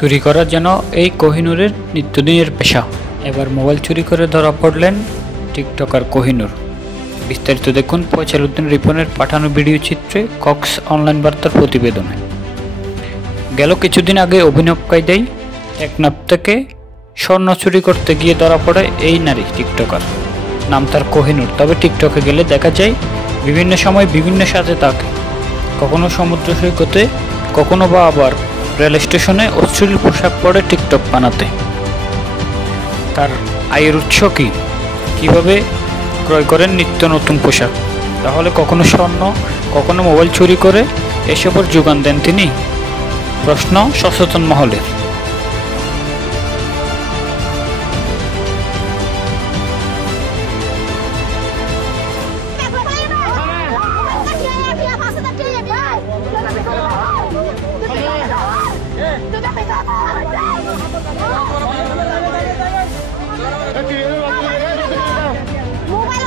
চুরি করা যেন এই কোহিনুরের নিত্যদিনের পেশা। এবার মোবাইল চুরি করে ধরা পড়লেন টিকটকার কোহিনুর। বিস্তারিত দেখুন ফয়সাল উদ্দিন রিপনের পাঠানো ভিডিও চিত্রে কক্স অনলাইন বার্তার প্রতিবেদনে। গেল কিছুদিন আগে অভিনব কায়দায় টেকনাফ থেকে স্বর্ণ চুরি করতে গিয়ে ধরা পড়ে এই নারী টিকটকার। নাম তার কোহিনুর। তবে টিকটকে গেলে দেখা যায় বিভিন্ন সময় বিভিন্ন সাথে তাকে, কখনো সমুদ্র সৈকতে, কখনো বা আবার রেল স্টেশনে অশ্লীল পোশাক পরে টিকটক বানাতে। তার আয়ের উৎস কি? কীভাবে ক্রয় করেন নিত্য নতুন পোশাক? তাহলে কখনো স্বর্ণ, কখনো মোবাইল চুরি করে এসবের যোগান দেন তিনি? প্রশ্ন সচেতন মহলের। মোবাইল